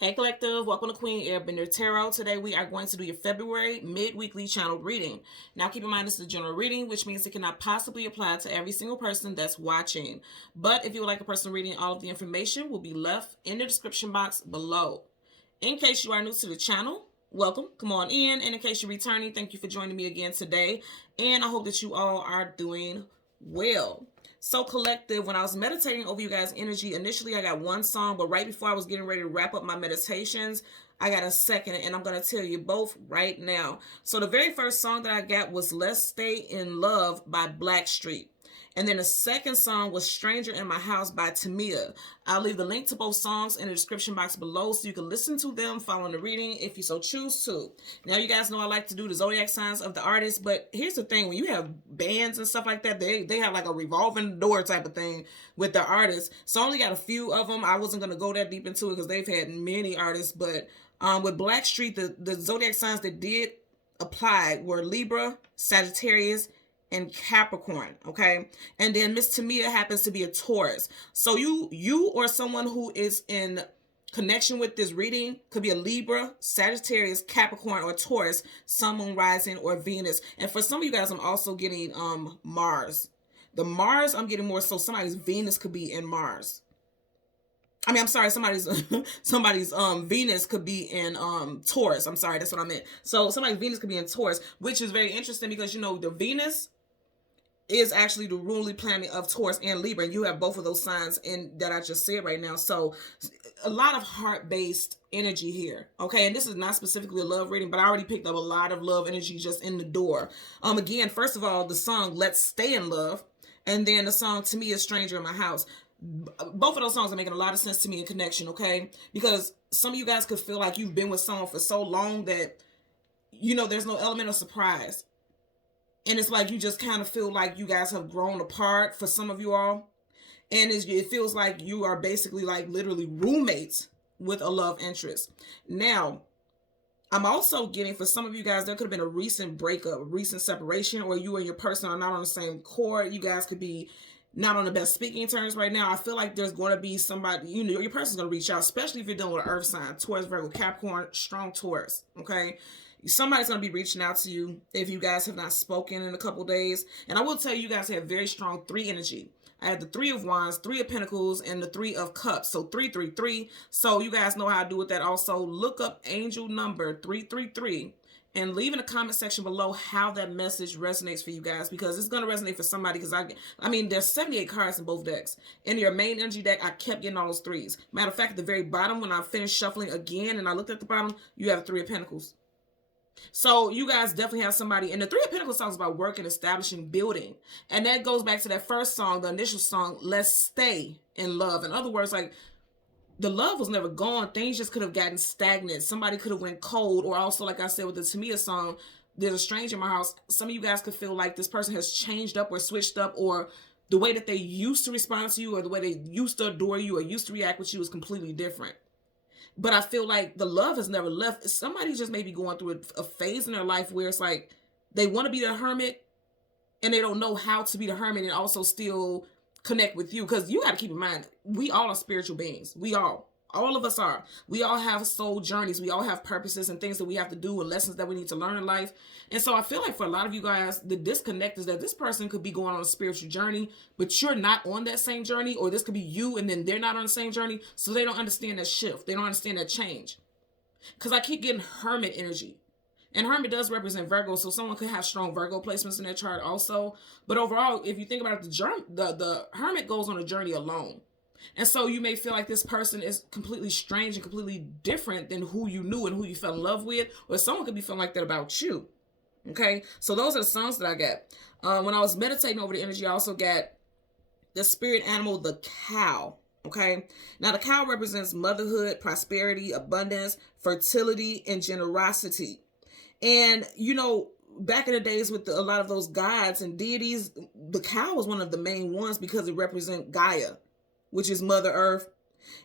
Hey Collective, welcome to Queen Airbender Tarot. Today we are going to do your February mid-weekly channeled reading. Now keep in mind this is a general reading, which means it cannot possibly apply to every single person that's watching. But if you would like a personal reading, all of the information will be left in the description box below. In case you are new to the channel, welcome, come on in. And in case you're returning, thank you for joining me again today. And I hope that you all are doing well. So Collective, when I was meditating over you guys' energy, initially I got one song, but right before I was getting ready to wrap up my meditations, I got a second, and I'm going to tell you both right now. So the very first song that I got was Let's Stay in Love by Blackstreet. And then the second song was Stranger in My House by Tamia. I'll leave the link to both songs in the description box below so you can listen to them following the reading if you so choose to. Now, you guys know I like to do the zodiac signs of the artist, but here's the thing. When you have bands and stuff like that, they have like a revolving door type of thing with the artists. So I only got a few of them. I wasn't going to go that deep into it because they've had many artists. But with Blackstreet, the zodiac signs that did apply were Libra, Sagittarius, and Capricorn, okay? And then Miss Tamia happens to be a Taurus. So you or someone who is in connection with this reading could be a Libra, Sagittarius, Capricorn, or Taurus, Sun, Moon, Rising, or Venus. And for some of you guys, I'm also getting Mars. The Mars, I'm getting more so somebody's Venus could be in Mars. I mean, I'm sorry, somebody's Venus could be in Taurus. I'm sorry, that's what I meant. So somebody's Venus could be in Taurus, which is very interesting because, you know, the Venus is actually the ruling planet of Taurus and Libra, and you have both of those signs in that I just said right now. So a lot of heart-based energy here, okay? And this is not specifically a love reading, but I already picked up a lot of love energy just in the door. Again, first of all, the song Let's Stay in Love, and then the song To Me is Stranger in My House. Both of those songs are making a lot of sense to me in connection, okay? Because some of you guys could feel like you've been with someone for so long that, you know, there's no element of surprise. And it's like you just kind of feel like you guys have grown apart for some of you all. And it feels like you are basically like literally roommates with a love interest. Now, I'm also getting for some of you guys, there could have been a recent breakup, a recent separation, or you and your person are not on the same chord. You guys could be not on the best speaking terms right now. I feel like there's going to be somebody, you know, your person's going to reach out, especially if you're dealing with an earth sign, Taurus, Virgo, Capricorn, strong Taurus, okay? Somebody's going to be reaching out to you if you guys have not spoken in a couple days. And I will tell you, you guys have very strong 3 energy. I had the 3 of Wands, 3 of Pentacles, and the 3 of Cups. So 333. So you guys know how to do with that. Also, look up angel number 333 and leave in the comment section below how that message resonates for you guys, because it's going to resonate for somebody. Because I mean, there's 78 cards in both decks. In your main energy deck, I kept getting all those 3s. Matter of fact, at the very bottom, when I finished shuffling again and I looked at the bottom, you have 3 of Pentacles. So you guys definitely have somebody, and the 3 of Pentacles talks about work and establishing, building. And that goes back to that first song, the initial song, Let's Stay in Love. In other words, like, the love was never gone. Things just could have gotten stagnant. Somebody could have went cold. Or also, like I said, with the Tamia song, There's a Stranger in My House. Some of you guys could feel like this person has changed up or switched up, or the way that they used to respond to you, or the way they used to adore you, or used to react with you is completely different. But I feel like the love has never left. Somebody just may be going through a phase in their life where it's like they want to be the hermit and they don't know how to be the hermit and also still connect with you. Because you got to keep in mind, we all are spiritual beings. We all of us are. We all have soul journeys. We all have purposes and things that we have to do and lessons that we need to learn in life. And so I feel like for a lot of you guys, the disconnect is that this person could be going on a spiritual journey, but you're not on that same journey, or this could be you and then they're not on the same journey. So they don't understand that shift. They don't understand that change. Because I keep getting hermit energy. And hermit does represent Virgo, so someone could have strong Virgo placements in their chart also. But overall, if you think about it, the hermit goes on a journey alone. And so you may feel like this person is completely strange and completely different than who you knew and who you fell in love with. Or someone could be feeling like that about you. Okay, so those are the songs that I got. When I was meditating over the energy, I also got the spirit animal, the cow. Okay, now the cow represents motherhood, prosperity, abundance, fertility, and generosity. And, you know, back in the days with a lot of those gods and deities, the cow was one of the main ones because it represents Gaia, which is Mother Earth.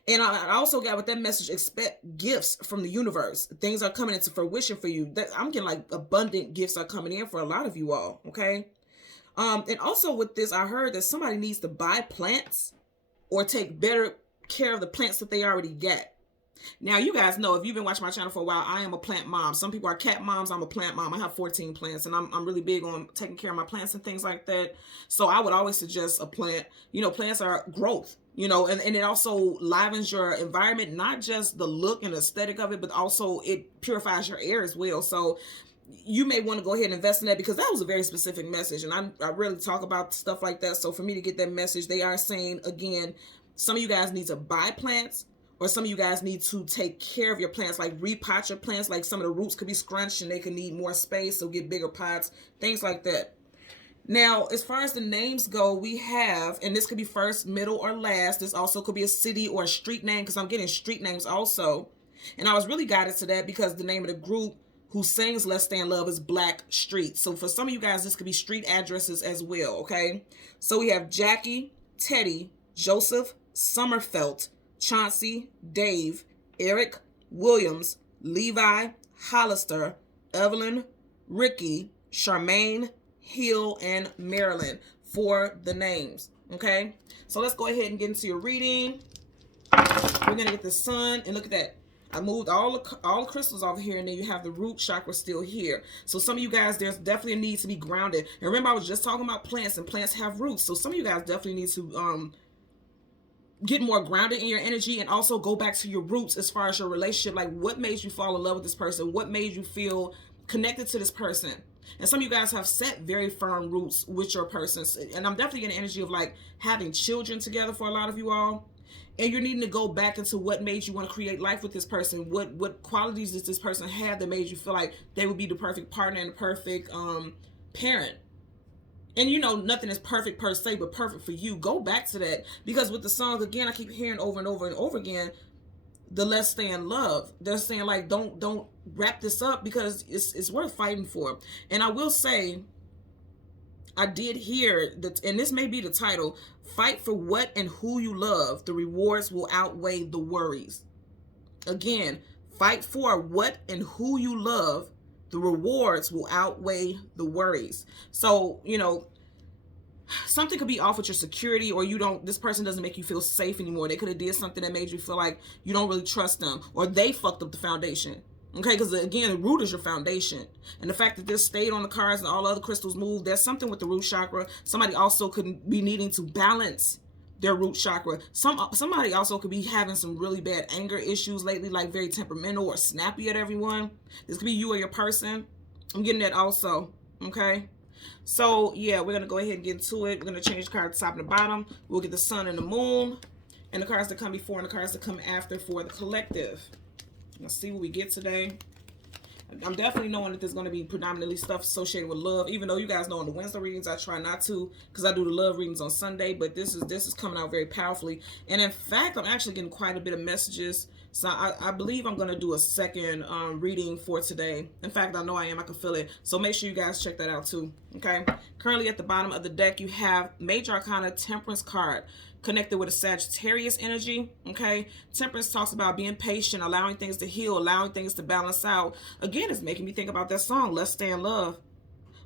And I also got with that message, expect gifts from the universe. Things are coming into fruition for you. I'm getting like abundant gifts are coming in for a lot of you all, okay? And also with this, I heard that somebody needs to buy plants or take better care of the plants that they already get. Now, you guys know, if you've been watching my channel for a while, I am a plant mom. Some people are cat moms. I'm a plant mom. I have 14 plants, and I'm really big on taking care of my plants and things like that. So I would always suggest a plant. You know, plants are growth, you know, and it also livens your environment, not just the look and aesthetic of it, but also it purifies your air as well. So you may want to go ahead and invest in that, because that was a very specific message, and I rarely talk about stuff like that. So for me to get that message, they are saying, again, some of you guys need to buy plants, or some of you guys need to take care of your plants, like repot your plants. Like some of the roots could be scrunched and they could need more space, so get bigger pots, things like that. Now, as far as the names go, we have, and this could be first, middle, or last. This also could be a city or a street name, because I'm getting street names also. And I was really guided to that because the name of the group who sings Let's Stay in Love is Black Street. So for some of you guys, this could be street addresses as well, okay? So we have Jackie, Teddy, Joseph, Summerfelt, Chauncey, Dave, Eric, Williams, Levi, Hollister, Evelyn, Ricky, Charmaine, Hill, and Marilyn for the names, okay? So let's go ahead and get into your reading. We're going to get the sun, and look at that. I moved all the crystals over here, and then you have the root chakra still here. So some of you guys, there's definitely a need to be grounded. And remember, I was just talking about plants, and plants have roots. So some of you guys definitely need to get more grounded in your energy, and also go back to your roots as far as your relationship. Like, what made you fall in love with this person? What made you feel connected to this person? And some of you guys have set very firm roots with your person. And I'm definitely getting energy of like having children together for a lot of you all. And you're needing to go back into what made you want to create life with this person. What qualities does this person have that made you feel like they would be the perfect partner and the perfect parent? And you know, nothing is perfect per se, but perfect for you. Go back to that, because with the songs, again, I keep hearing over and over and over again, the Let's Stay in Love. They're saying like, don't wrap this up, because it's worth fighting for. And I will say, I did hear that, and this may be the title, fight for what and who you love. The rewards will outweigh the worries. Again, fight for what and who you love. The rewards will outweigh the worries. So, you know, something could be off with your security, or this person doesn't make you feel safe anymore. They could have did something that made you feel like you don't really trust them, or they fucked up the foundation. Okay, because again, the root is your foundation. And the fact that this stayed on the cards and all other crystals moved, there's something with the root chakra. Somebody also could be needing to balance their root chakra. Somebody also could be having some really bad anger issues lately, like very temperamental or snappy at everyone. This could be you or your person. I'm getting that also, okay? So, yeah, we're going to go ahead and get into it. We're going to change the cards top and the bottom. We'll get the sun and the moon, and the cards that come before and the cards that come after for the collective. Let's see what we get today. I'm definitely knowing that there's going to be predominantly stuff associated with love, even though you guys know in the Wednesday readings I try not to, because I do the love readings on Sunday, but this is coming out very powerfully. And in fact, I'm actually getting quite a bit of messages, so I believe I'm going to do a second reading for today. In fact, I know I am. I can feel it. So make sure you guys check that out too, okay? Currently at the bottom of the deck, you have Major Arcana Temperance card, connected with a Sagittarius energy, okay? Temperance talks about being patient, allowing things to heal, allowing things to balance out. Again, it's making me think about that song, Let's Stay in Love.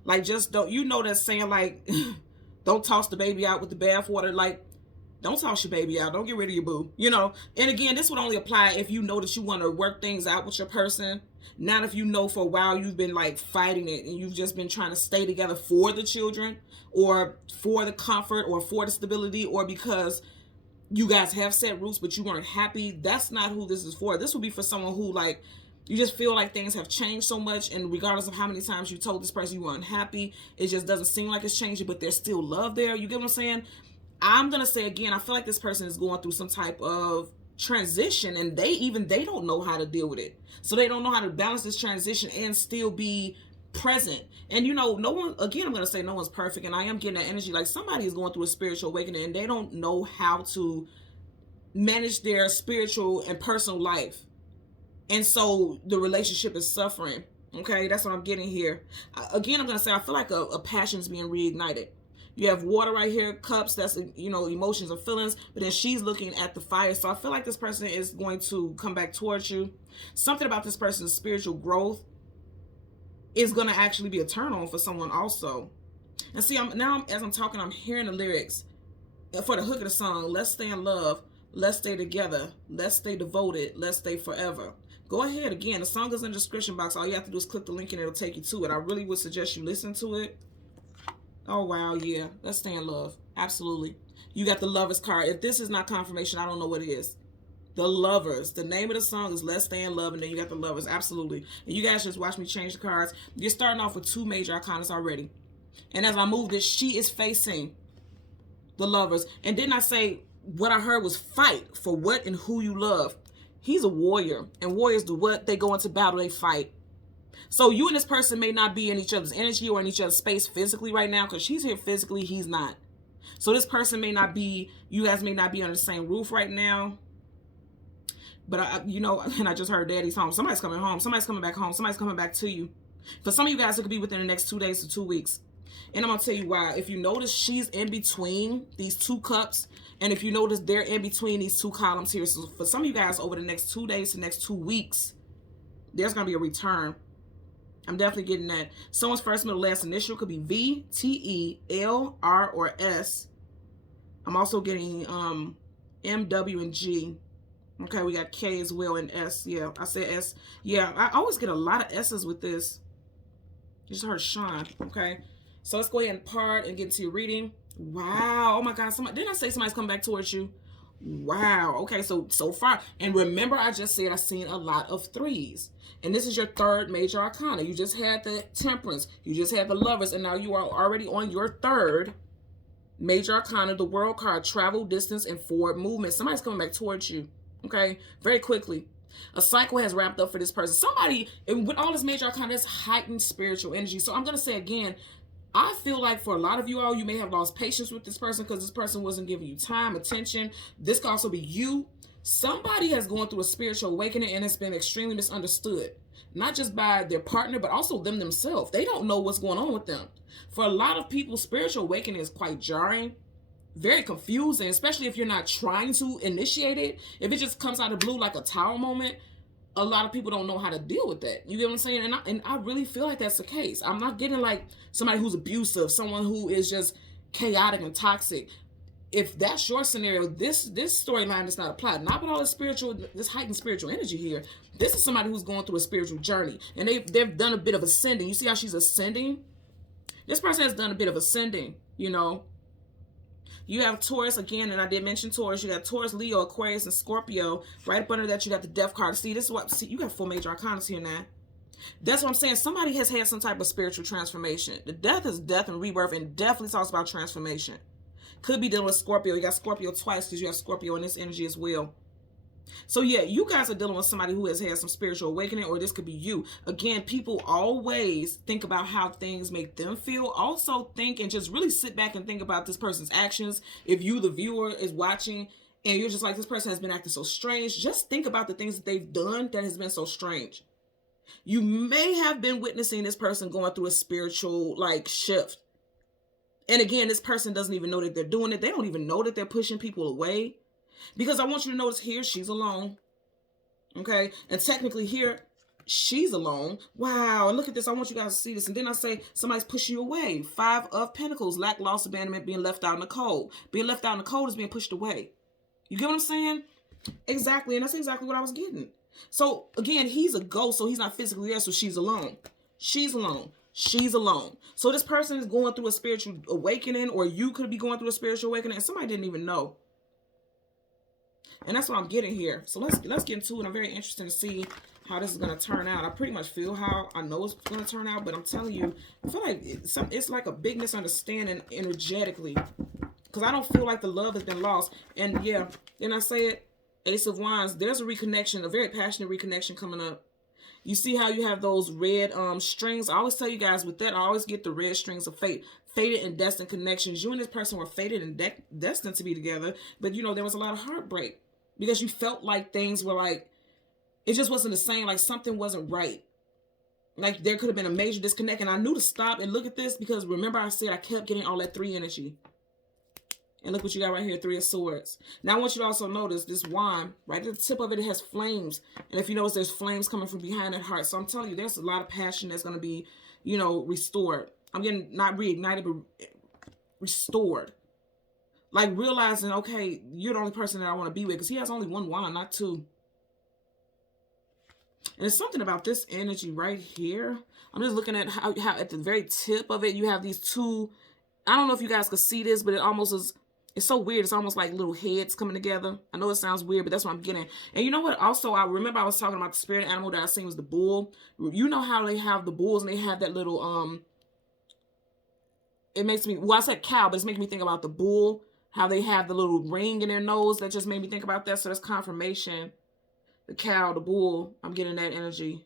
Like, just don't, you know that saying, like, don't toss the baby out with the bathwater. Like, don't toss your baby out. Don't get rid of your boo, you know? And again, this would only apply if you know that you want to work things out with your person. Not if you know for a while you've been like fighting it and you've just been trying to stay together for the children, or for the comfort, or for the stability, or because you guys have set roots but you weren't happy. That's not who this is for. This would be for someone who, like, you just feel like things have changed so much, and regardless of how many times you told this person you were unhappy, it just doesn't seem like it's changing, but there's still love there. You get what I'm saying? I'm gonna say again, I feel like this person is going through some type of transition, and they don't know how to deal with it. So they don't know how to balance this transition and still be present. And you know, no one, again, I'm going to say no one's perfect, and I am getting that energy like somebody is going through a spiritual awakening and they don't know how to manage their spiritual and personal life. And so the relationship is suffering. Okay, that's what I'm getting here. Again, I'm going to say I feel like a passion is being reignited. You have water right here, cups, that's, you know, emotions and feelings, but then she's looking at the fire. So I feel like this person is going to come back towards you. Something about this person's spiritual growth is going to actually be a turn on for someone also. And see, as I'm talking, I'm hearing the lyrics for the hook of the song, Let's Stay in Love. Let's stay together. Let's stay devoted. Let's stay forever. Go ahead. Again, the song is in the description box. All you have to do is click the link and it'll take you to it. I really would suggest you listen to it. Oh, wow. Yeah. Let's stay in love. Absolutely. You got the Lovers card. If this is not confirmation, I don't know what it is. The Lovers. The name of the song is Let's Stay in Love, and then you got the Lovers. Absolutely. And you guys just watch me change the cards. You're starting off with 2 major arcanas already. And as I move this, she is facing the Lovers. And didn't I say what I heard was fight for what and who you love? He's a warrior. And warriors do what? They go into battle. They fight. So you and this person may not be in each other's energy or in each other's space physically right now, because she's here physically, he's not. So this person may not be, you guys may not be under the same roof right now. But, you know, and I just heard daddy's home. Somebody's coming home. Somebody's coming back home. Somebody's coming back to you. For some of you guys, it could be within the next 2 days to 2 weeks. And I'm going to tell you why. If you notice, she's in between these 2 cups. And if you notice, they're in between these 2 columns here. So for some of you guys, over the next 2 days to next 2 weeks, there's going to be a return. I'm definitely getting that. Someone's first, middle, last initial could be V, T, E, L, R, or S. I'm also getting M, W, and G. Okay, we got K as well and S. Yeah, I said S. Yeah, I always get a lot of S's with this. Just heard Sean. Okay, so let's go ahead and part and get into your reading. Wow. Oh my God. Didn't I say somebody's coming back towards you? Wow. Okay, so far. And remember, I just said I've seen a lot of 3s. And this is your 3rd major arcana. You just had the Temperance. You just had the Lovers. And now you are already on your 3rd major arcana, the World card, travel, distance, and forward movement. Somebody's coming back towards you. Okay, very quickly. A cycle has wrapped up for this person. Somebody, with all this major arcana, there's heightened spiritual energy. So I'm going to say again, I feel like for a lot of you all, you may have lost patience with this person because this person wasn't giving you time, attention. This could also be you. Somebody has gone through a spiritual awakening and has been extremely misunderstood. Not just by their partner, but also them themselves. They don't know what's going on with them. For a lot of people, spiritual awakening is quite jarring. Very confusing, especially if you're not trying to initiate it. If it just comes out of the blue like a tower moment, a lot of people don't know how to deal with that. You get what I'm saying? And I really feel like that's the case. I'm not getting like somebody who's abusive, someone who is just chaotic and toxic. If that's your scenario, this storyline does not apply. Not with all this heightened spiritual energy here. This is somebody who's going through a spiritual journey, and they've done a bit of ascending. You see how she's ascending? This person has done a bit of ascending, you know. You have Taurus again, and I did mention Taurus. You got Taurus, Leo, Aquarius, and Scorpio. Right up under that, you got the Death card. See, this is what. See, you got 4 major arcana here now. That's what I'm saying. Somebody has had some type of spiritual transformation. The Death is death and rebirth, and definitely talks about transformation. Could be dealing with Scorpio. You got Scorpio twice because you have Scorpio in this energy as well. So yeah, you guys are dealing with somebody who has had some spiritual awakening, or this could be you. Again, people always think about how things make them feel. Also think and just really sit back and think about this person's actions. If you, the viewer, is watching and you're just like, this person has been acting so strange, just think about the things that they've done that has been so strange. You may have been witnessing this person going through a spiritual shift. And again, this person doesn't even know that they're doing it. They don't even know that they're pushing people away. Because I want you to notice here, she's alone. Okay? And technically here, she's alone. Wow. And look at this. I want you guys to see this. And then I say, somebody's pushing you away. 5 of Pentacles. Lack, loss, abandonment, being left out in the cold. Being left out in the cold is being pushed away. You get what I'm saying? Exactly. And that's exactly what I was getting. So, again, he's a ghost, so he's not physically there, so she's alone. She's alone. She's alone. So this person is going through a spiritual awakening, or you could be going through a spiritual awakening, and somebody didn't even know. And that's what I'm getting here. So let's get into it. I'm very interested to see how this is going to turn out. I pretty much feel how I know it's going to turn out, but I'm telling you, I feel like it's like a big misunderstanding energetically, because I don't feel like the love has been lost. And yeah, then I say it, Ace of Wands, there's a reconnection, a very passionate reconnection coming up. You see how you have those red strings? I always tell you guys with that, I always get the red strings of fate. Fated and destined connections. You and this person were fated and destined to be together, but you know, there was a lot of heartbreak because you felt like things were like, it just wasn't the same, like something wasn't right. Like there could have been a major disconnect, and I knew to stop and look at this because remember I said I kept getting all that 3 energy. And look what you got right here, 3 of Swords. Now I want you to also notice this wand, right at the tip of it, it has flames. And if you notice, there's flames coming from behind that heart. So I'm telling you, there's a lot of passion that's going to be, you know, restored. I'm getting not reignited, but restored. Like realizing, okay, you're the only person that I want to be with, because he has only one wand, not two. And it's something about this energy right here. I'm just looking at how at the very tip of it, you have these two. I don't know if you guys could see this, but it almost is. It's so weird. It's almost like little heads coming together. I know it sounds weird, but that's what I'm getting. And you know what? Also, I remember I was talking about the spirit animal that I seen was the bull. You know how they have the bulls and they have that little it makes me, well, I said cow, but it's making me think about the bull. How they have the little ring in their nose. That just made me think about that. So that's confirmation. The cow, the bull. I'm getting that energy.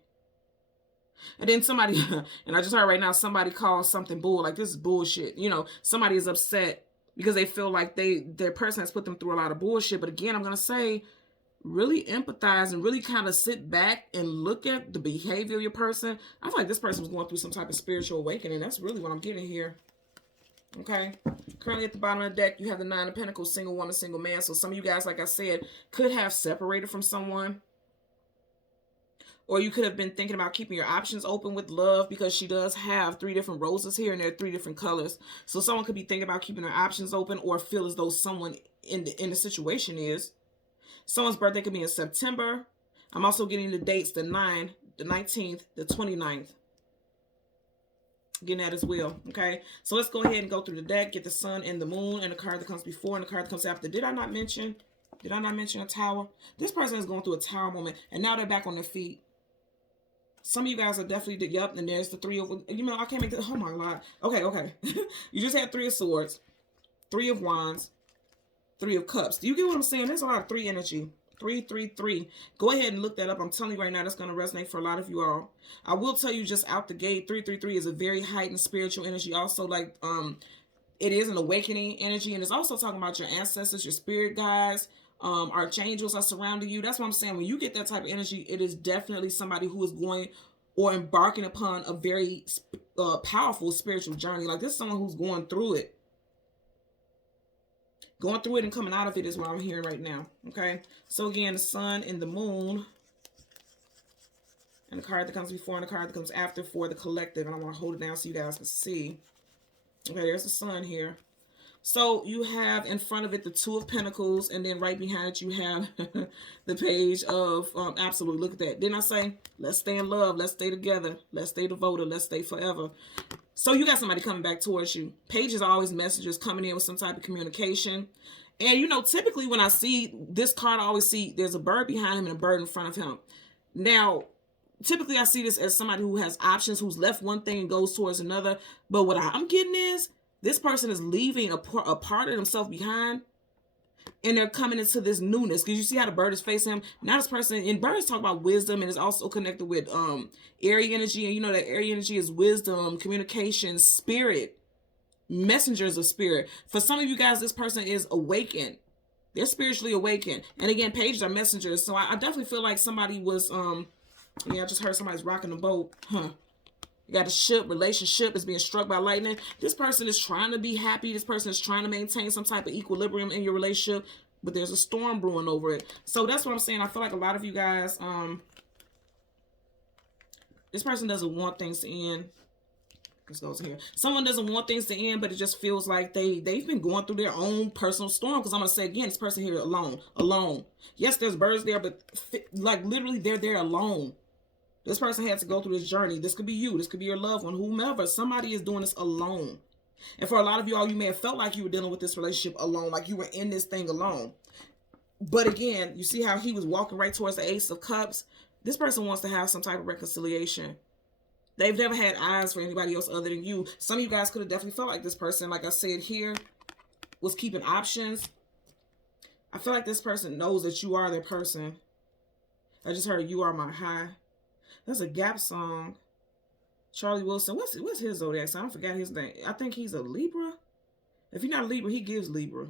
And then somebody, and I just heard right now, somebody calls something bull. Like, this is bullshit. You know, somebody is upset because they feel like their person has put them through a lot of bullshit. But again, I'm going to say, really empathize and really kind of sit back and look at the behavior of your person. I feel like this person was going through some type of spiritual awakening. That's really what I'm getting here. Okay. Currently at the bottom of the deck, you have the Nine of Pentacles, single woman, single man. So some of you guys, like I said, could have separated from someone. Or you could have been thinking about keeping your options open with love, because she does have 3 different roses here and they're 3 different colors. So someone could be thinking about keeping their options open, or feel as though someone in the situation is. Someone's birthday could be in September. I'm also getting the dates, the 9th, the 19th, the 29th. Getting that as well. Okay. So let's go ahead and go through the deck, get the sun and the moon and the card that comes before and the card that comes after. Did I not mention a tower? This person is going through a tower moment and now they're back on their feet. Some of you guys are definitely, yep, and there's the 3 of, you know, I can't make this, oh my God. Okay. You just had 3 of swords, 3 of wands, 3 of cups. Do you get what I'm saying? There's a lot of 3 energy. 333. Go ahead and look that up. I'm telling you right now, that's going to resonate for a lot of you all. I will tell you just out the gate, 333 is a very heightened spiritual energy. Also, like, it is an awakening energy, and it's also talking about your ancestors, your spirit guides, archangels are surrounding you. That's what I'm saying. When you get that type of energy, it is definitely somebody who is going or embarking upon a very powerful spiritual journey. Like, this is someone who's going through it. Going through it and coming out of it is what I'm hearing right now. Okay. So again, the sun and the moon. And the card that comes before and the card that comes after for the collective. And I want to hold it down so you guys can see. Okay, there's the sun here. So you have in front of it the 2 of Pentacles. And then right behind it you have the page of Absolute. Look at that. Didn't I say, let's stay in love. Let's stay together. Let's stay devoted. Let's stay forever. So you got somebody coming back towards you. Pages are always messengers coming in with some type of communication. And, you know, typically when I see this card, I always see there's a bird behind him and a bird in front of him. Now, typically I see this as somebody who has options, who's left one thing and goes towards another. But what I'm getting is this person is leaving a part of themselves behind. And they're coming into this newness. Because you see how the bird is facing him. Now this person, and birds talk about wisdom and is also connected with airy energy. And you know that airy energy is wisdom, communication, spirit, messengers of spirit. For some of you guys, this person is awakened. They're spiritually awakened. And again, pages are messengers. So I definitely feel like somebody was, yeah, I just heard somebody's rocking the boat. You got a ship, relationship is being struck by lightning. This person is trying to be happy. This person is trying to maintain some type of equilibrium in your relationship, but there's a storm brewing over it. So that's what I'm saying. I feel like a lot of you guys, this person doesn't want things to end. This goes here. Someone doesn't want things to end, but it just feels like they've been going through their own personal storm. Because I'm going to say again, this person here alone. Yes, there's birds there, but like literally they're there alone. This person had to go through this journey. This could be you. This could be your loved one, whomever. Somebody is doing this alone. And for a lot of y'all, you may have felt like you were dealing with this relationship alone, like you were in this thing alone. But again, you see how he was walking right towards the Ace of Cups? This person wants to have some type of reconciliation. They've never had eyes for anybody else other than you. Some of you guys could have definitely felt like this person, like I said here, was keeping options. I feel like this person knows that you are their person. I just heard You Are My High. That's a Gap song. Charlie Wilson. What's his zodiac sign? I forgot his name. I think he's a Libra. If he's not a Libra, he gives Libra.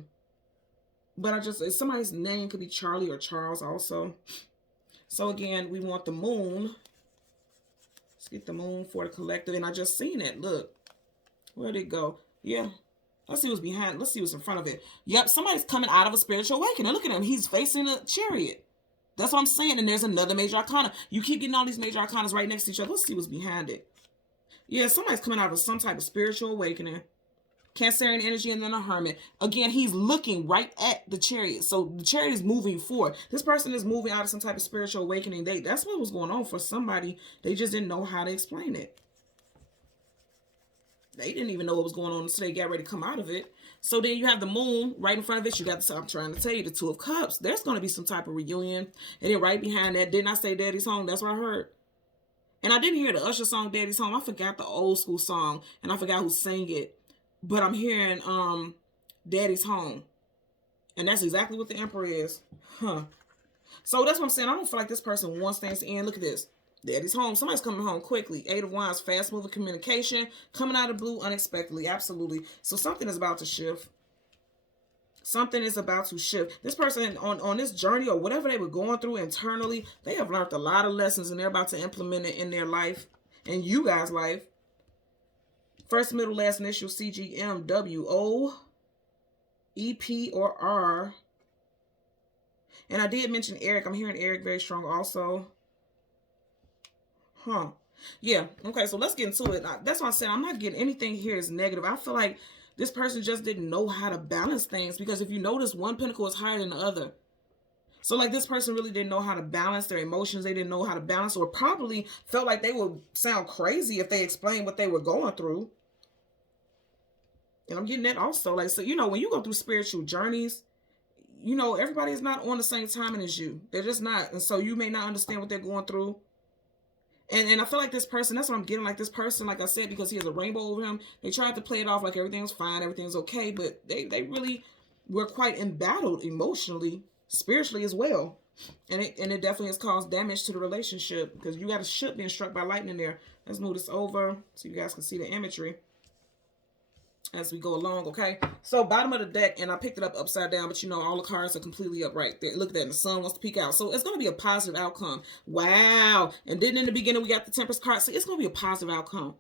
But somebody's name could be Charlie or Charles also. So again, we want the moon. Let's get the moon for the collective. And I just seen it. Look. Where'd it go? Yeah. Let's see what's behind. Let's see what's in front of it. Yep, somebody's coming out of a spiritual awakening. Look at him. He's facing a chariot. That's what I'm saying. And there's another major arcana. You keep getting all these major arcanas right next to each other. Let's see what's behind it. Yeah, somebody's coming out of some type of spiritual awakening. Cancerian energy, and then a Hermit. Again, he's looking right at the Chariot. So the Chariot is moving forward. This person is moving out of some type of spiritual awakening. That's what was going on for somebody. They just didn't know how to explain it. They didn't even know what was going on until they got ready to come out of it. So then you have the Moon right in front of it. You got the, I'm trying to tell you, the Two of Cups. There's going to be some type of reunion. And then right behind that, didn't I say Daddy's Home? That's what I heard. And I didn't hear the Usher song, Daddy's Home. I forgot the old school song. And I forgot who sang it. But I'm hearing Daddy's Home. And that's exactly what the Emperor is. Huh. So that's what I'm saying. I don't feel like this person wants things to end. Look at this. Daddy's home. Somebody's coming home quickly. 8 of Wands, fast moving communication, coming out of blue unexpectedly. Absolutely. So something is about to shift. Something is about to shift. This person on this journey or whatever they were going through internally, they have learned a lot of lessons and they're about to implement it in their life, in you guys' life. First, middle, last initial, CGM, W, O, EP, or R. And I did mention Eric. I'm hearing Eric very strong also. Huh. Yeah. Okay, so let's get into it. That's what I'm saying. I'm not getting anything here is negative. I feel like this person just didn't know how to balance things, because if you notice, one pentacle is higher than the other. So like this person really didn't know how to balance their emotions. They didn't know how to balance, or probably felt like they would sound crazy if they explained what they were going through. And I'm getting that also. Like, so, you know, when you go through spiritual journeys, you know, everybody is not on the same timing as you. They're just not. And so you may not understand what they're going through. And I feel like this person, that's what I'm getting, like this person, like I said, because he has a rainbow over him, they tried to play it off like everything's fine, everything's okay, but they really were quite embattled emotionally, spiritually as well. And it definitely has caused damage to the relationship, because you got a ship being struck by lightning there. Let's move this over so you guys can see the imagery as we go along, okay? So bottom of the deck, and I picked it up upside down, but you know, all the cards are completely upright there. Look at that, and the sun wants to peek out. So it's going to be a positive outcome. Wow. And then in the beginning, we got the Temperance card. So it's going to be a positive outcome.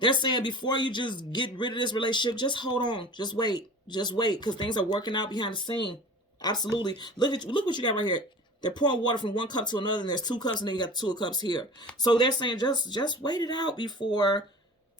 They're saying before you just get rid of this relationship, just hold on. Just wait. Just wait, because things are working out behind the scene. Absolutely. Look what you got right here. They're pouring water from one cup to another, and there's 2 cups, and then you got the 2 of cups here. So they're saying just wait it out before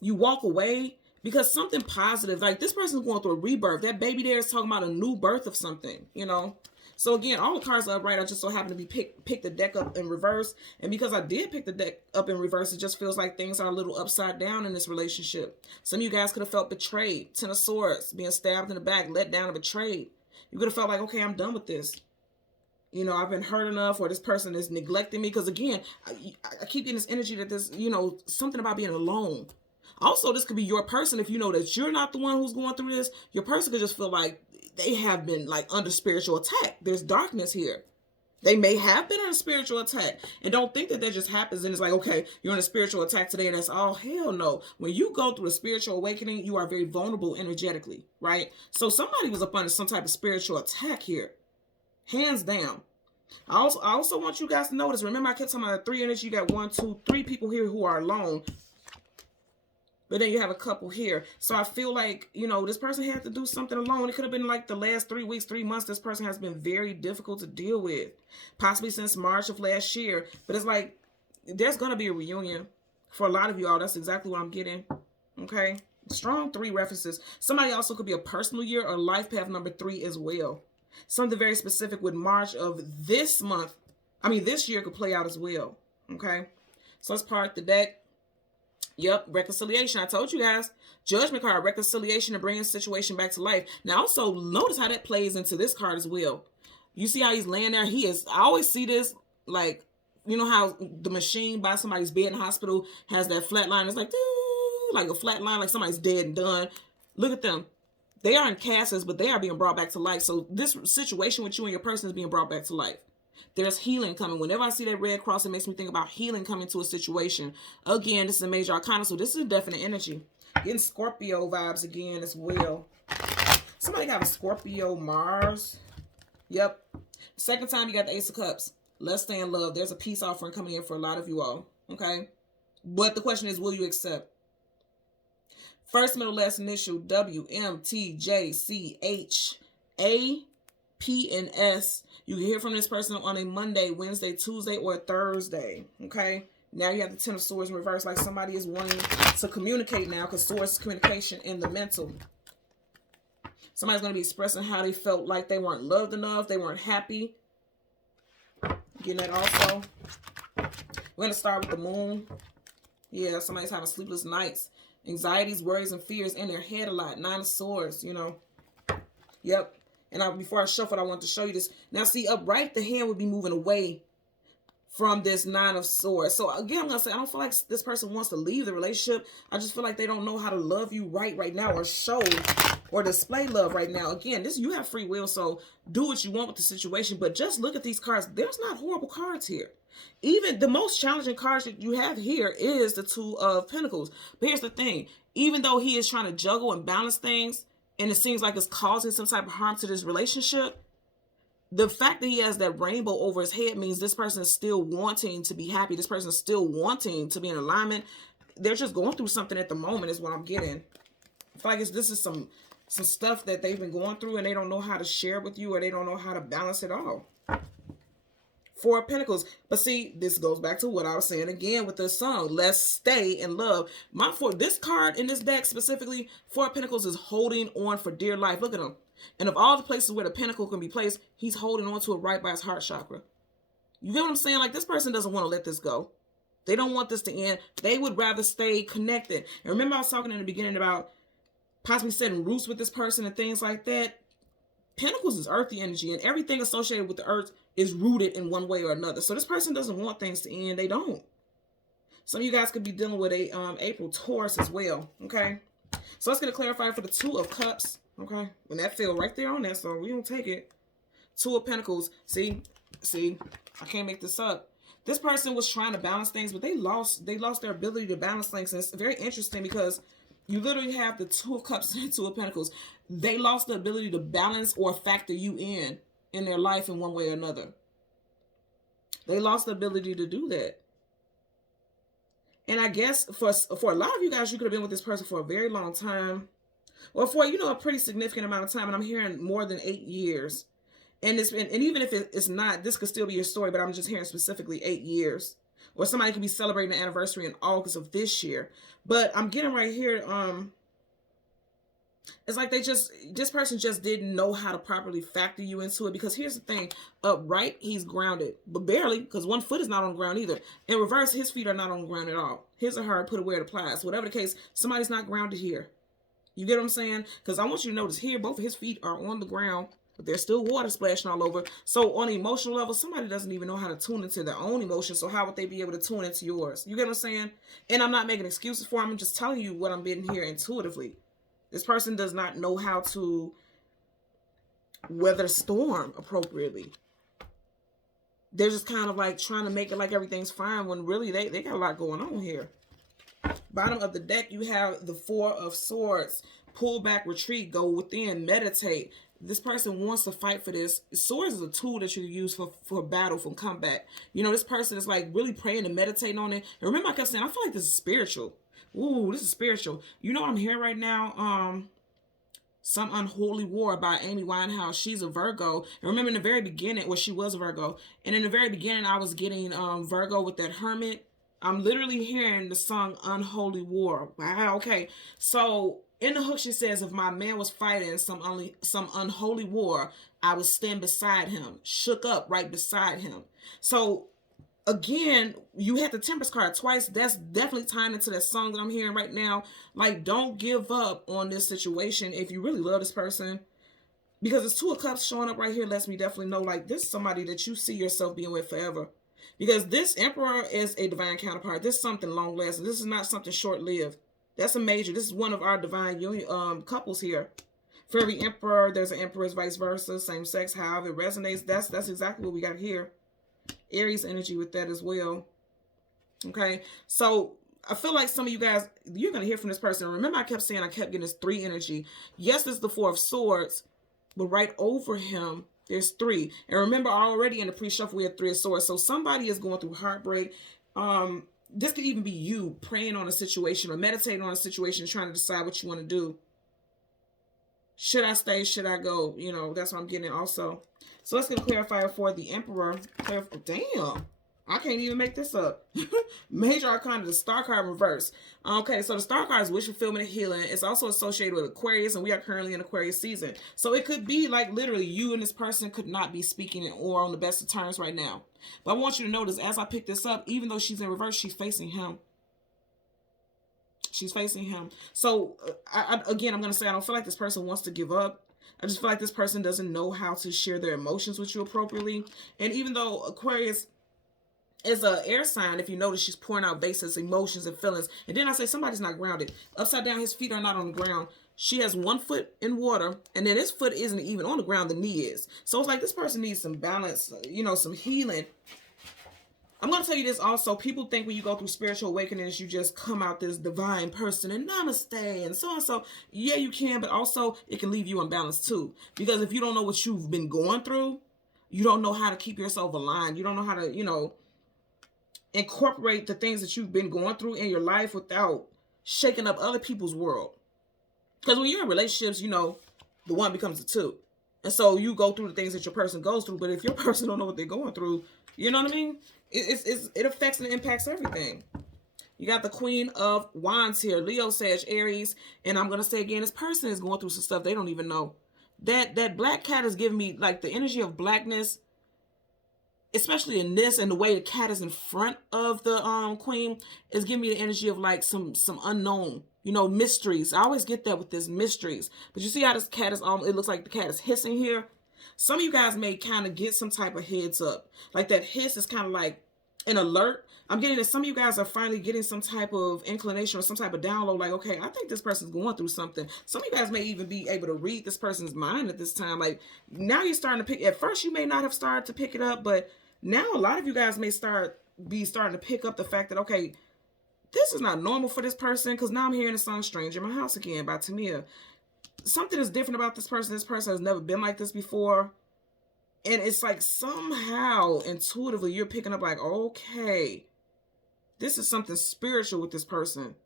you walk away. Because something positive, like this person's going through a rebirth. That baby there is talking about a new birth of something, you know. So again, all the cards are upright. I just so happen to be pick the deck up in reverse. And because I did pick the deck up in reverse, it just feels like things are a little upside down in this relationship. Some of you guys could have felt betrayed. 10 of Swords, being stabbed in the back, let down and betrayed. You could have felt like, okay, I'm done with this. You know, I've been hurt enough, or this person is neglecting me. Because again, I keep getting this energy that this, you know, something about being alone. Also, this could be your person. If you know that you're not the one who's going through this, your person could just feel like they have been like under spiritual attack. There's darkness here. They may have been under spiritual attack. And don't think that just happens and it's like, okay, you're in a spiritual attack today and that's all. Hell no. When you go through a spiritual awakening, you are very vulnerable energetically, right? So somebody was up under some type of spiritual attack here. Hands down. I also want you guys to notice, remember I kept talking about 3 energy. You got 1, 2, 3 people here who are alone. But then you have a couple here. So I feel like, you know, this person had to do something alone. It could have been like the last 3 weeks, 3 months. This person has been very difficult to deal with. Possibly since March of last year. But it's like, there's going to be a reunion. For a lot of y'all, that's exactly what I'm getting. Okay? Strong 3 references. Somebody also could be a personal year or life path number 3 as well. Something very specific with March of this month. I mean, this year could play out as well. Okay? So let's part the deck. Yep, reconciliation. I told you guys. Judgment card, reconciliation, and bringing the situation back to life. Now, also, notice how that plays into this card as well. You see how he's laying there? I always see this, like, you know how the machine by somebody's bed in the hospital has that flat line? It's like, like a flat line, like somebody's dead and done. Look at them. They are in casts, but they are being brought back to life. So this situation with you and your person is being brought back to life. There's healing coming. Whenever I see that red cross, it makes me think about healing coming to a situation. Again, this is a major arcana, so this is a definite energy. Getting Scorpio vibes again as well. Somebody got a Scorpio Mars. Yep. Second time you got the Ace of Cups. Let's stay in love. There's a peace offering coming in for a lot of you all. Okay? But the question is, will you accept? First, middle, last initial, W, M, T, J, C, H, A, P, and S. You can hear from this person on a Monday, Wednesday, Tuesday, or Thursday. Okay? Now you have the 10 of Swords in reverse, like somebody is wanting to communicate now, because Swords is communication in the mental. Somebody's going to be expressing how they felt like they weren't loved enough, they weren't happy. Getting that also. We're going to start with the moon. Yeah, somebody's having sleepless nights. Anxieties, worries, and fears in their head a lot. 9 of Swords, you know. Yep. And before I shuffle, I want to show you this. Now, see, upright, the hand would be moving away from this 9 of Swords. So, again, I'm going to say, I don't feel like this person wants to leave the relationship. I just feel like they don't know how to love you right now, or show or display love right now. Again, you have free will, so do what you want with the situation. But just look at these cards. There's not horrible cards here. Even the most challenging cards that you have here is the 2 of Pentacles. But here's the thing. Even though he is trying to juggle and balance things, and it seems like it's causing some type of harm to this relationship, the fact that he has that rainbow over his head means this person is still wanting to be happy. This person is still wanting to be in alignment. They're just going through something at the moment is what I'm getting. I feel like this is some stuff that they've been going through and they don't know how to share with you, or they don't know how to balance it all. 4 of Pentacles. But see, this goes back to what I was saying again with the song. Let's stay in love. This card in this deck specifically, 4 of Pentacles is holding on for dear life. Look at him. And of all the places where the pentacle can be placed, he's holding on to it right by his heart chakra. You get what I'm saying? Like, this person doesn't want to let this go. They don't want this to end. They would rather stay connected. And remember I was talking in the beginning about possibly setting roots with this person and things like that. Pentacles is earthy energy, and everything associated with the earth is rooted in one way or another. So this person doesn't want things to end. They don't. Some of you guys could be dealing with a April Taurus as well. Okay. So let's get a clarifier for the 2 of Cups. Okay. And that fell right there on that, so we don't take it. 2 of Pentacles. See, I can't make this up. This person was trying to balance things, but they lost their ability to balance things. And it's very interesting because you literally have the 2 of Cups and 2 of Pentacles. They lost the ability to balance or factor you in their life in one way or another. They lost the ability to do that. And I guess for a lot of you guys, you could have been with this person for a very long time. Or for, a pretty significant amount of time. And I'm hearing more than 8 years. And even if it's not, this could still be your story, but I'm just hearing specifically 8 years. Or somebody could be celebrating the anniversary in August of this year. But I'm getting right here, it's like this person just didn't know how to properly factor you into it. Because here's the thing, upright, he's grounded, but barely, because one foot is not on the ground either. In reverse, his feet are not on the ground at all. His or her, put it where it applies. Whatever the case, somebody's not grounded here. You get what I'm saying? Because I want you to notice here, both of his feet are on the ground, but there's still water splashing all over. So on an emotional level, somebody doesn't even know how to tune into their own emotions. So how would they be able to tune into yours? You get what I'm saying? And I'm not making excuses for them. I'm just telling you what I'm getting here intuitively. This person does not know how to weather the storm appropriately. They're just kind of like trying to make it like everything's fine when really they got a lot going on here. Bottom of the deck, you have the 4 of Swords. Pull back, retreat, go within, meditate. This person wants to fight for this. Swords is a tool that you use for battle, for combat. This person is like really praying and meditating on it. And remember, I kept saying, I feel like this is spiritual. Ooh, this is spiritual. You know what I'm hearing right now? Some Unholy War by Amy Winehouse. She's a Virgo. And remember in the very beginning, well, she was a Virgo. And in the very beginning, I was getting Virgo with that Hermit. I'm literally hearing the song Unholy War. Wow, okay. So in the hook, she says, if my man was fighting some unholy war, I would stand beside him, shook up right beside him. So again, you had the Temperance card twice. That's definitely tying into that song that I'm hearing right now. Like, don't give up on this situation if you really love this person. Because it's 2 of Cups showing up right here lets me definitely know, like, this is somebody that you see yourself being with forever. Because this Emperor is a divine counterpart. This is something long-lasting. This is not something short-lived. That's a major. This is one of our divine union couples here. For every Emperor, there's an Empress, vice versa, same sex, however it resonates. That's exactly what we got here. Aries energy with that as well. Okay, so I feel like some of you guys, you're going to hear from this person. Remember, I kept saying I kept getting this 3 energy. Yes, this is the 4 of Swords, but right over him, there's 3. And remember, already in the pre-shuffle, we had 3 of Swords. So somebody is going through heartbreak. This could even be you praying on a situation or meditating on a situation, trying to decide what you want to do. Should I stay? Should I go? That's what I'm getting also. So let's get a clarifier for the Emperor. Damn. I can't even make this up. Major Arcana, the Star card in reverse. Okay, so the Star card is wish fulfillment and healing. It's also associated with Aquarius, and we are currently in Aquarius season. So it could be like literally you and this person could not be speaking or on the best of terms right now. But I want you to notice as I pick this up, even though she's in reverse, she's facing him. She's facing him. So again, I'm going to say I don't feel like this person wants to give up. I just feel like this person doesn't know how to share their emotions with you appropriately. And even though Aquarius is an air sign, if you notice, she's pouring out basis, emotions, and feelings. And then I say somebody's not grounded. Upside down, his feet are not on the ground. She has one foot in water, and then his foot isn't even on the ground, the knee is. So it's like this person needs some balance, you know, some healing. I'm going to tell you this also. People think when you go through spiritual awakenings, you just come out this divine person and namaste and so and so. Yeah, you can, but also it can leave you unbalanced too. Because if you don't know what you've been going through, you don't know how to keep yourself aligned. You don't know how to, you know, incorporate the things that you've been going through in your life without shaking up other people's world. Because when you're in relationships, you know, the one becomes the two. And so you go through the things that your person goes through. But if your person don't know what they're going through, you know what I mean? It affects and impacts everything. You got the Queen of Wands here, Leo, Sag, Aries. And I'm going to say again, this person is going through some stuff they don't even know. That black cat is giving me like the energy of blackness, especially in this, and the way the cat is in front of the queen is giving me the energy of like some unknown, you know, mysteries. I always get that with this mysteries. But you see how this cat is it looks like the cat is hissing here. Some of you guys may kind of get some type of heads up. Like that hiss is kind of like an alert. I'm getting that some of you guys are finally getting some type of inclination or some type of download. Like, okay, I think this person's going through something. Some of you guys may even be able to read this person's mind at this time. Like now you're starting to pick. At first you may not have started to pick it up, but now a lot of you guys may starting to pick up the fact that, okay, this is not normal for this person. Because now I'm hearing the song Stranger in My House Again by Tamia. Something is different about this person. This person has never been like this before. And it's like somehow intuitively you're picking up like, okay, this is something spiritual with this person.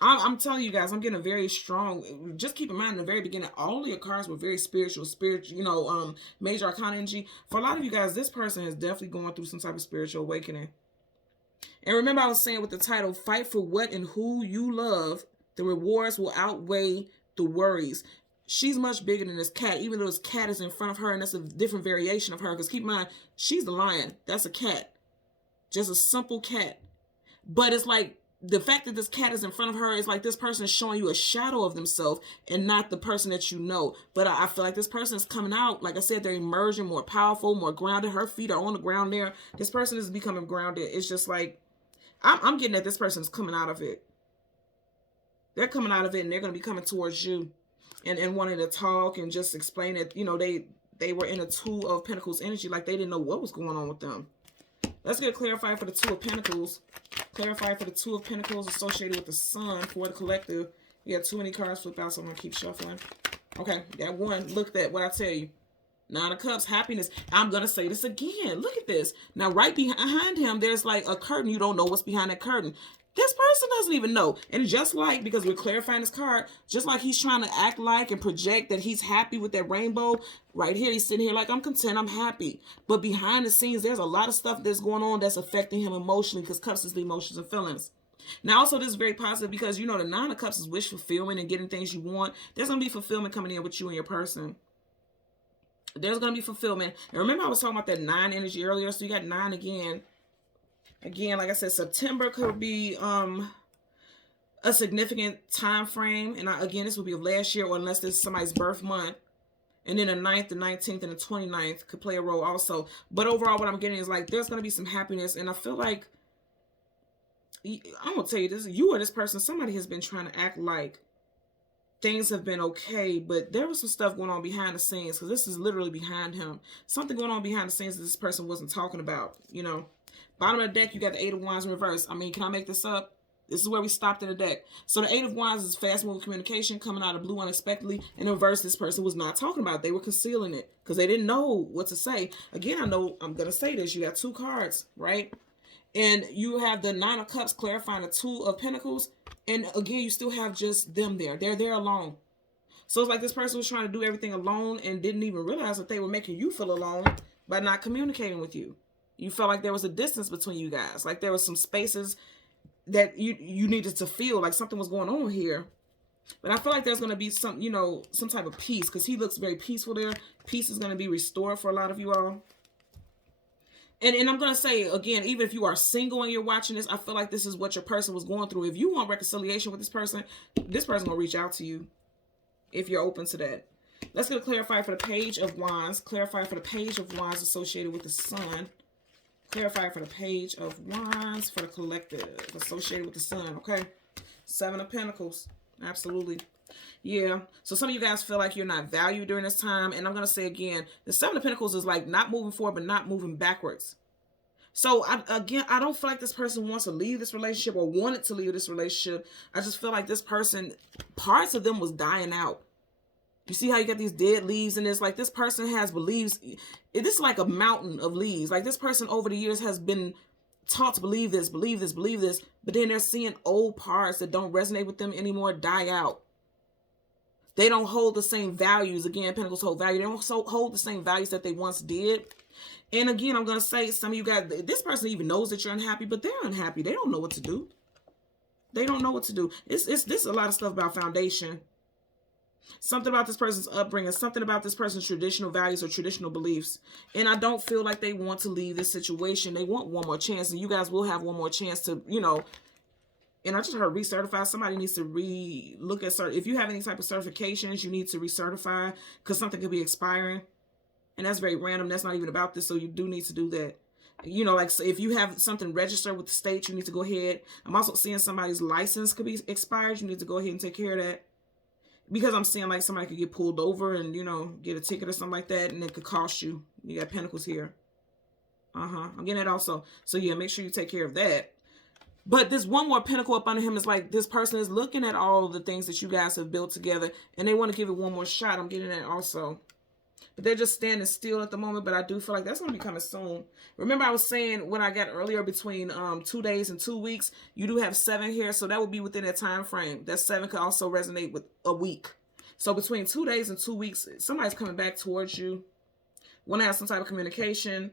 I'm telling you guys, I'm getting a very strong, just keep in mind in the very beginning, all of your cards were very spiritual, you know, major arcana energy. For a lot of you guys, this person is definitely going through some type of spiritual awakening. And remember I was saying with the title, fight for what and who you love, the rewards will outweigh the worries. She's much bigger than this cat, even though this cat is in front of her, and that's a different variation of her. Because keep in mind, she's the lion. That's a cat. Just a simple cat. But it's like the fact that this cat is in front of her is like this person is showing you a shadow of themselves and not the person that you know. But I feel like this person is coming out. Like I said, they're emerging more powerful, more grounded. Her feet are on the ground there. This person is becoming grounded. It's just like, I'm getting that this person is coming out of it. They're coming out of it and they're going to be coming towards you. And wanting to talk and just explain it, you know, they were in a Two of Pentacles energy, like they didn't know what was going on with them. Let's get clarified for the Two of Pentacles. Clarify for the Two of Pentacles associated with the Sun for the collective. You got too many cards flipped out, so I'm going to keep shuffling. Okay, that one. Look at what I tell you. Nine of Cups, happiness. I'm going to say this again. Look at this. Now, right behind him, there's like a curtain. You don't know what's behind that curtain. This person doesn't even know. And just like, because we're clarifying this card, just like he's trying to act like and project that he's happy with that rainbow, right here, he's sitting here like, I'm content, I'm happy. But behind the scenes, there's a lot of stuff that's going on that's affecting him emotionally, because Cups is the emotions and feelings. Now, also, this is very positive because, you know, the Nine of Cups is wish fulfillment and getting things you want. There's going to be fulfillment coming in with you and your person. There's going to be fulfillment. And remember, I was talking about that 9 energy earlier, so you got 9 again. Again, like I said, September could be a significant time frame. And again, this will be of last year, or unless this is somebody's birth month. And then the 9th, the 19th, and the 29th could play a role also. But overall, what I'm getting is like, there's going to be some happiness. And I feel like, I'm going to tell you this, you or this person, somebody has been trying to act like things have been okay, but there was some stuff going on behind the scenes, because this is literally behind him. Something going on behind the scenes that this person wasn't talking about, you know. Bottom of the deck, you got the 8 of Wands in reverse. I mean, can I make this up? This is where we stopped in the deck. So the 8 of Wands is fast-moving communication coming out of blue unexpectedly. In reverse, this person was not talking about it. They were concealing it because they didn't know what to say. Again, I know I'm going to say this. You got 2 cards, right? And you have the 9 of Cups clarifying the 2 of Pentacles. And again, you still have just them there. They're there alone. So it's like this person was trying to do everything alone and didn't even realize that they were making you feel alone by not communicating with you. You felt like there was a distance between you guys. Like there was some spaces that you needed to feel like something was going on here. But I feel like there's going to be some, you know, some type of peace, because he looks very peaceful there. Peace is going to be restored for a lot of you all. And I'm going to say, again, even if you are single and you're watching this, I feel like this is what your person was going through. If you want reconciliation with this person going to reach out to you if you're open to that. Let's get a clarifier for the Page of Wands. Clarifier for the Page of Wands associated with the Sun. Clarifier for the Page of Wands for the collective associated with the Sun, okay? Seven of Pentacles. Absolutely. Yeah. So some of you guys feel like you're not valued during this time. And I'm going to say again, the Seven of Pentacles is like not moving forward, but not moving backwards. So I don't feel like this person wants to leave this relationship or wanted to leave this relationship. I just feel like this person, parts of them was dying out. You see how you got these dead leaves in this? Like this person has beliefs. This is like a mountain of leaves. Like this person over the years has been taught to believe this, believe this, believe this. But then they're seeing old parts that don't resonate with them anymore die out. They don't hold the same values. Again, Pentacles hold value. They don't hold the same values that they once did. And again, I'm going to say some of you guys, this person even knows that you're unhappy, but they're unhappy. They don't know what to do. They don't know what to do. This is a lot of stuff about foundation. Something about this person's upbringing, something about this person's traditional values or traditional beliefs. And I don't feel like they want to leave this situation. They want one more chance, and you guys will have one more chance to, you know. And I just heard recertify. Somebody needs to look at if you have any type of certifications, you need to recertify, because something could be expiring. And that's very random. That's not even about this. So you do need to do that. You know, like so if you have something registered with the state, you need to go ahead. I'm also seeing somebody's license could be expired. You need to go ahead and take care of that. Because I'm seeing like somebody could get pulled over and, you know, get a ticket or something like that. And it could cost you. You got Pentacles here. I'm getting that also. So yeah, make sure you take care of that. But this one more Pentacle up under him is like this person is looking at all the things that you guys have built together. And they want to give it one more shot. I'm getting that also. But they're just standing still at the moment. But I do feel like that's going to be coming soon. Remember I was saying when I got earlier between 2 days and 2 weeks, you do have 7 here. So that would be within that time frame. That 7 could also resonate with a week. So between 2 days and 2 weeks, somebody's coming back towards you. Want to have some type of communication.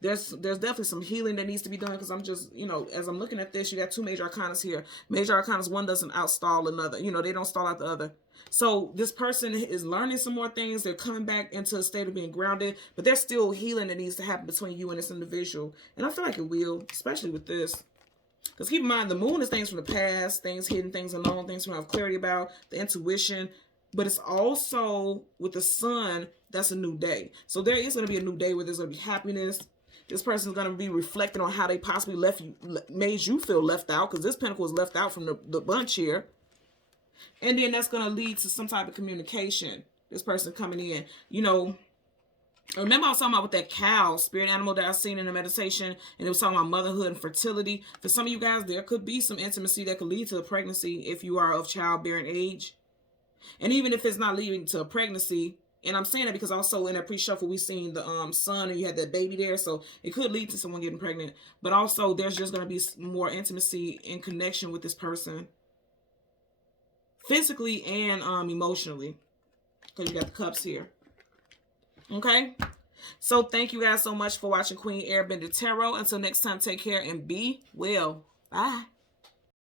There's definitely some healing that needs to be done, because I'm just, you know, as I'm looking at this, you got 2 major arcanas here. Major arcanas, one doesn't outstall another. You know, they don't stall out the other. So this person is learning some more things. They're coming back into a state of being grounded, but there's still healing that needs to happen between you and this individual. And I feel like it will, especially with this. Because keep in mind, the moon is things from the past, things hidden, things unknown, things we have clarity about, the intuition. But it's also with the sun, that's a new day. So there is going to be a new day where there's going to be happiness. This person is going to be reflecting on how they possibly made you feel left out, because this Pentacle is left out from the bunch here. And then that's going to lead to some type of communication. This person coming in, you know. Remember I was talking about with that cow, spirit animal that I seen in the meditation, and it was talking about motherhood and fertility. For some of you guys, there could be some intimacy that could lead to a pregnancy if you are of childbearing age. And even if it's not leading to a pregnancy, and I'm saying that because also in that pre-shuffle, we seen the sun and you had that baby there. So it could lead to someone getting pregnant. But also there's just going to be more intimacy and connection with this person. Physically and emotionally. Because you got the cups here. Okay? So thank you guys so much for watching Queen Airbender Tarot. Until next time, take care and be well. Bye.